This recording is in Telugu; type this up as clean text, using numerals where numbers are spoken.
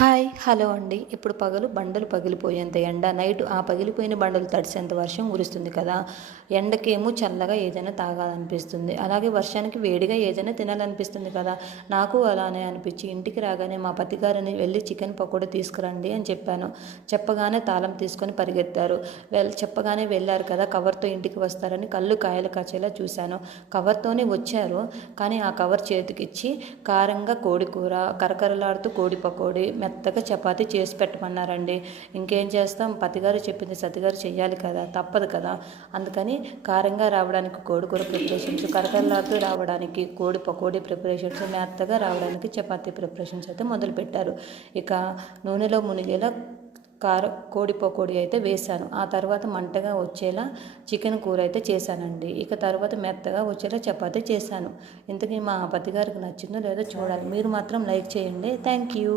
హాయ్ హలో అండి. ఇప్పుడు పగలు బండలు పగిలిపోయేంత ఎండ, నైట్ ఆ పగిలిపోయిన బండలు తడిసేంత వర్షం కురుస్తుంది కదా. ఎండకేమో చల్లగా ఏదైనా తాగాలనిపిస్తుంది, అలాగే వర్షానికి వేడిగా ఏదైనా తినాలనిపిస్తుంది కదా. నాకు అలానే అనిపించి ఇంటికి రాగానే మా పతిగారిని వెళ్ళి చికెన్ పకోడీ తీసుకురండి అని చెప్పాను. చెప్పగానే తాళం తీసుకొని పరిగెత్తారు. చెప్పగానే వెళ్ళారు కదా, కవర్తో ఇంటికి వస్తారని కళ్ళు కాయలు కాచేలా చూశాను. కవర్తోనే వచ్చారు, కానీ ఆ కవర్ చేతికిచ్చి కారంగా కోడి కూర, కరకరలాడుతూ కోడి పకోడీ, మెత్తగా చపాతీ చేసి పెట్టమన్నారండి. ఇంకేం చేస్తాం, పతిగారు చెప్పింది సతిగారు చెయ్యాలి కదా, తప్పదు కదా. అందుకని కారంగా రావడానికి కోడికూర ప్రిపరేషన్స్, కరకరలాడుతూ రావడానికి కోడి పకోడీ ప్రిపరేషన్స్, మెత్తగా రావడానికి చపాతీ ప్రిపరేషన్స్ అయితే మొదలుపెట్టారు. ఇక నూనెలో మునిగేలా కోడి పకోడీ అయితే వేశాను. ఆ తర్వాత మంటగా వచ్చేలా చికెన్ కూర అయితే చేశానండి. ఇక తర్వాత మెత్తగా వచ్చేలా చపాతీ చేశాను. ఇంతకీ మా పతిగారికి నచ్చిందో లేదో చూడాలి. మీరు మాత్రం లైక్ చేయండి. Thank you.